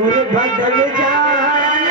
बदल जाने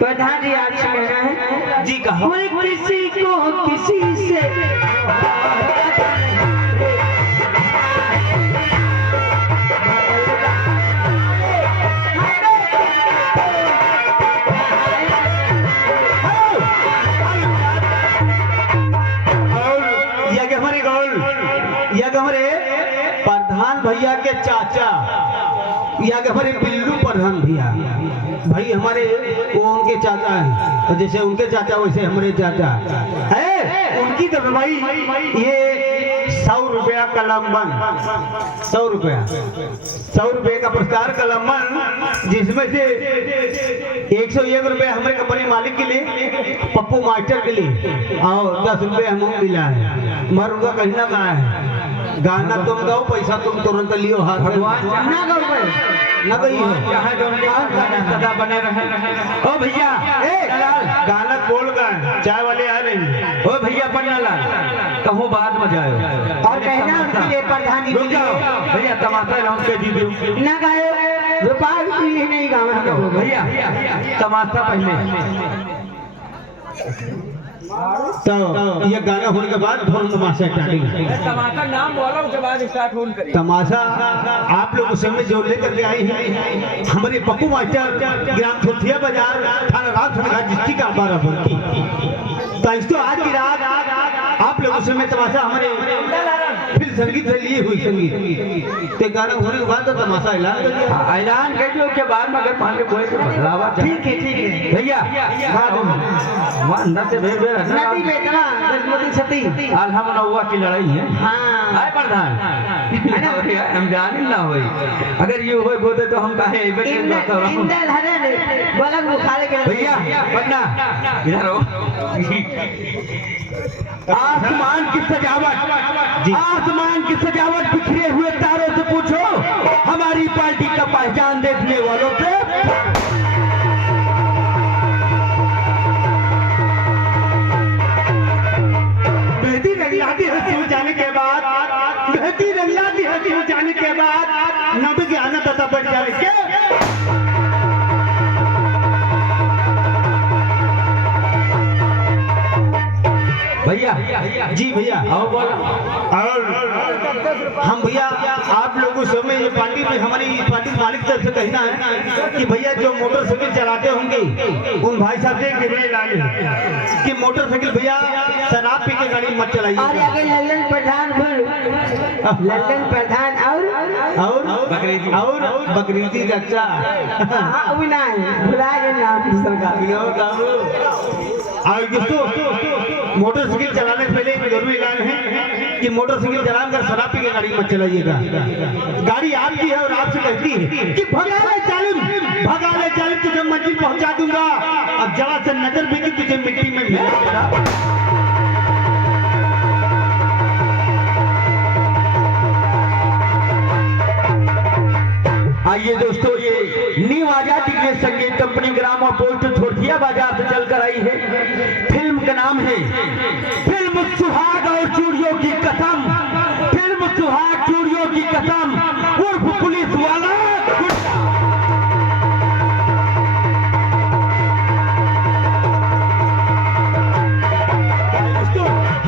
प्रधान जी आज कहना है जी कहा कोई किसी को किसी से हमारे प्रधान भैया के चाचा या हमारे बिल्लू प्रधान भैया भाई हमारे वो उनके चाचा हैं तो जैसे उनके चाचा वैसे हमारे चाचा है उनकी तो भाई ये 100 रुपया का लंबन 100 रुपये का पुरस्कार का लंबन जिसमें से 101 रुपये हमारे कंपनी मालिक के लिए पप्पू मास्टर के लिए और 10 रुपये हमको मिला है मगर उनका कहीं ना कहा है गाना तुम गाओ पैसा तुम तुरंत लियो हाथ भगवान ना गाओ न गई यहाँ सदा बने रहे। ओ भैया गाना बोल गए चाय वाले आ रहे हैं ओ भैया बनना ला कहूँ बाद में जाओ और कहना उनके लिए प्रधान जी रुक जाओ भैया तमाशा लॉन्च के दी दो ना गाए रुपये लिए नहीं गावा भैया तमाशा पहले तो ये गाना होने के बाद ढोल तमाशा स्टार्टिंग तमाशा नाम बोलो उसके बाद स्टार्ट होन करें तमाशा आप लोग उस समय जो लेकर के आई हैं हमारे पप्पू मास्टर ग्राम छोथिया बाजार थाना राजनगर डिस्ट्रिक्ट का 12 की तो इसको आज की रात आप लोग उस समय तमाशा हमारे फिर संगीत से लिए हुई संगीत तो गाना होने के बाद तो तमाशा ऐलान कर दो के बाद में अगर मान लो कोई बदलाव ठीक है भैया अंदर से भेज नदी बेटवा दसमती सती आज हम नौवा की लड़ाई है हाँ आए प्रधान हम जान ना होई अगर ये होए बोते तो हम काहे इंदल हरे बोला बुखार के भैया पन्ना इधर हो आसमान की सजावट आसमान की सजावट बिखरे हुए तारों से पूछो हमारी पार्टी का पहचान देखने वालों से मेहंदी रंगलाती हंसी हो जाने के बाद मेहंदी रंगलाती हंसी हो जाने के बाद नब के आना तथा बढ़ जाने के भैया जी भैया आओ बोलो और हम भैया आप लोगों से में ये पार्टी में हमारी पार्टी मालिक तरफ से कहना है कि भैया जो मोटरसाइकिल चलाते होंगे उन भाई साहब से गिरने लाने कि मोटरसाइकिल भैया शराब पी के गाड़ी मत और चलाइए आगे लल्लन प्रधान लल्लन प्रधान और बकरीदी रक्षा हाँ विनाय भुला गए नाम सरकार और दोस्तों मोटरसाइकिल चलाने से पहले एक जरूरी ऐलान है कि मोटरसाइकिल चलाकर शराब पी के गाड़ी मत चलाइएगा गाड़ी आपकी है और आपसे कहती है कि भगा ले जालिम तुझे मंजिल पहुंचा दूंगा अब जरा से नजर भी कि तुझे मिट्टी में मिला आइए दोस्तों ये न्यू आजादी के संगीत कंपनी ग्राम और पोस्ट छोटिया बाजार से चलकर आई है फिल्म का नाम है फिल्म सुहाग और चूड़ियों की कसम फिल्म सुहाग चूड़ियों की कसम उर्फ पुलिस वाला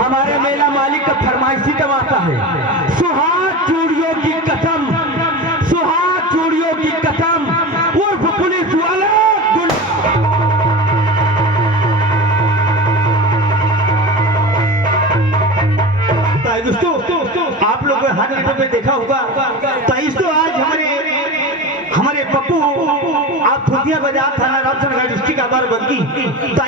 हमारे मेला मालिक का फरमाइशी तमाशा है सुहाग चूड़ियों की कसम सुहाग चूड़ियों की कसम उर्फ पुलिस वाला दोस्तों आप लोगों ने हाथ में देखा होगा छोटिया बाजार थाना रामचंद्रगढ़ डिस्ट्रिक्ट आबार बंकी। तो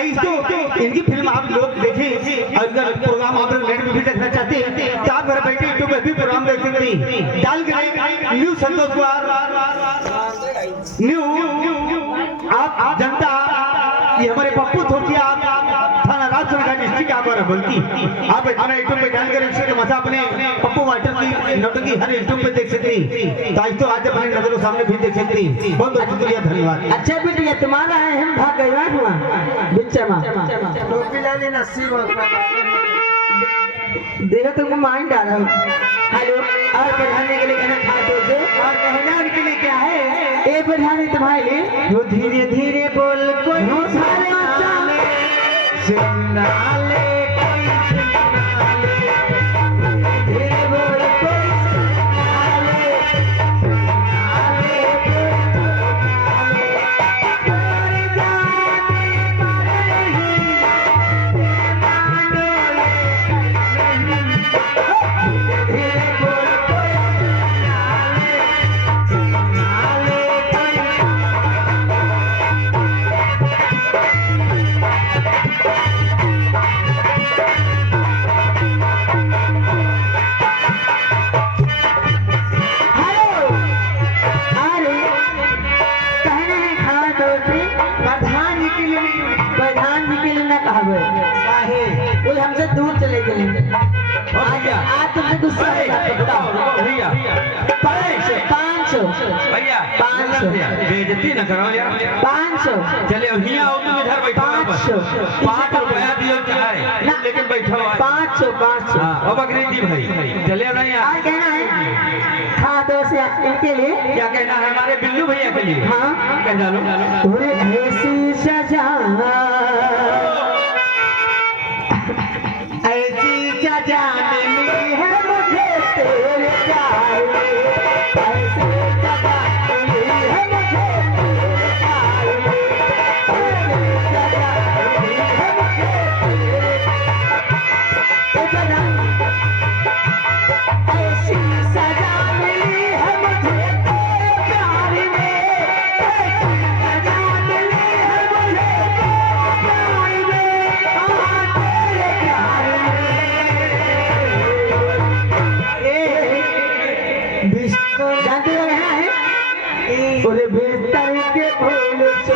इनकी फिल्म आप लोग देखें। अगर प्रोग्राम आप लोग नेट में भी देखना चाहते हैं तो आप घर बैठे यूट्यूब पे भी प्रोग्राम देख सकते हैं। डाल के न्यू संतोष कुमार न्यू आप जनता, ये हमारे पप्पू थोटिया थाना राजचंद्रगढ़ डिस्ट्रिक्ट आबार बंकी। आप हमारे यूट्यूब पे डाल कर इसके मजा अपने पप्पू वाटर की नौटंकी हर यूट्यूब पे देख सकते हैं। तो आज अपने नजरों सामने भी देख सकते हैं। बहुत बहुत शुक्रिया, धन्यवाद। अच्छा बेटिया तुम्हारा है हम भाग गए हुआ बिच्चा देखो तुमको माइंड डाला हूँ। हेलो और पढ़ाने के लिए कहना खाते से और कहना के लिए क्या है ए पढ़ाने तुम्हारे लिए जो धीरे धीरे बोल कोई सुना ले कोई सुना ले धीरे बोल कोई सुना ले सुना ले कोई सुना ले धीरे बोल कोई सुना ले हमसे दूर चले गए। आज तुमसे गुस्सा भैया 500 भैया 500 बेइज्जती न करो यार। 500 चले हिया आओ तुम इधर बैठो। 5 रुपया दियो चाहे लेकिन बैठो। 500 हाँ अब अंग्रेजी भाई चले ना यार। कहना है हाँ तो से इनके लिए क्या कहना है हमारे बिल्लू भैया के लिए? हाँ कह डालो। पूरे ऐसी सजा ऐसी सजा मिली है मुझे तेरे प्यार में ऐसी सजा मिली है मुझे तेरे प्यार में ऐसी सजा मिली है मुझे ऐसी सजा मिली है मुझे तेरे प्यार में ऐसी सजा मिली है मुझे तेरे प्यार में जानते हो यहाँ है बोले बिस्तर के फूल से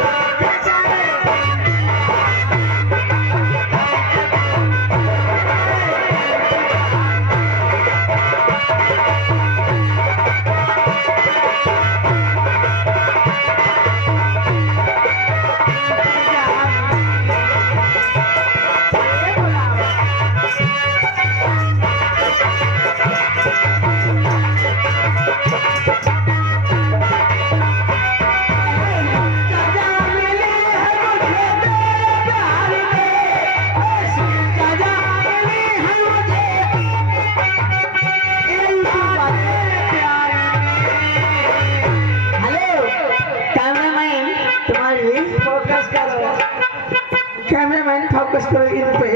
कैमरामैन फोकस करो इन पे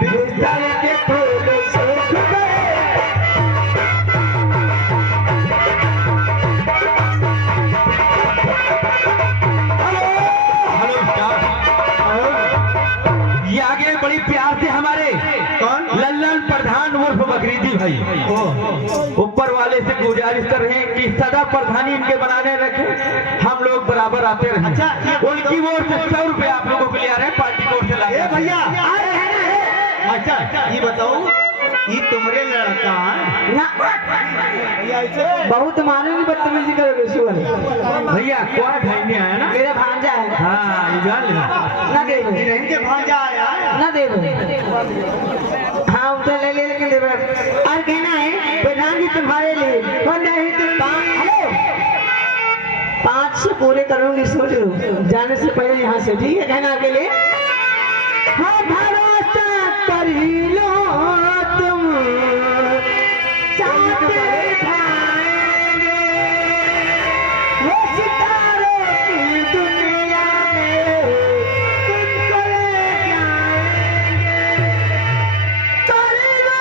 बिस्तर के फूल सूख गए हेलो स्टाफ। ये आगे बड़ी प्यार से हमारे कौन? लल्लन प्रधान उर्फ बकरीदी भाई ऊपर वाले से गुजारिश कर रहे हैं कि सदा प्रधानी इनके बनाने रखे, हम लोग बराबर आते रहे। अच्छा, उनकी ओर से 100 रुपया आप लोगों के लिए आ रहे हैं, पार्टी की ओर से ला ए भैया आ रहे हैं ना अच्छा ये बताओ ये तुम्हारे लड़का है? ना बहुत मानूंगी बदतमीजी करोगे सुअर भैया कौन भाई में आया ना? मेरा भांजा है हाँ ये जान लेना। ना दे दो इनके भांजा आया है। ना दे दो हाँ उधर ले ले लेकिन दे दो। और कहना है प्रधान जी तुम्हारे लिए और नहीं हेलो 500 पूरे करूंगी सोच लो जाने से पहले यहाँ से ठीक है कहना के लिए हाँ भरोसा कर ही लो तुम साथ बैठाएंगे वो सितारों की दुनिया में तुमको लेके आएंगे कर लो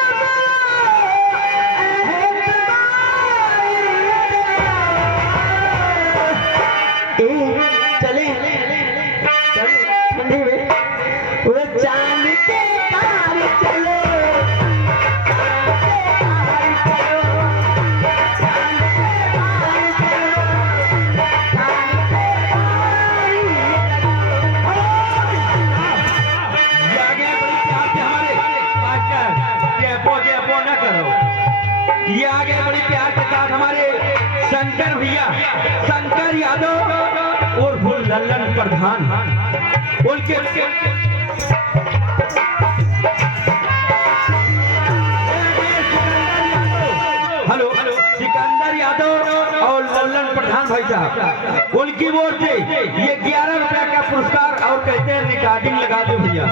एक शंकर भैया, शंकर यादव और लल्लन प्रधान उनके हेलो सिकंदर यादव और लल्लन प्रधान भाई साहब उनकी ओर से ये 11 रुपया का पुरस्कार और कहते हैं रिकॉर्डिंग लगा दो भैया।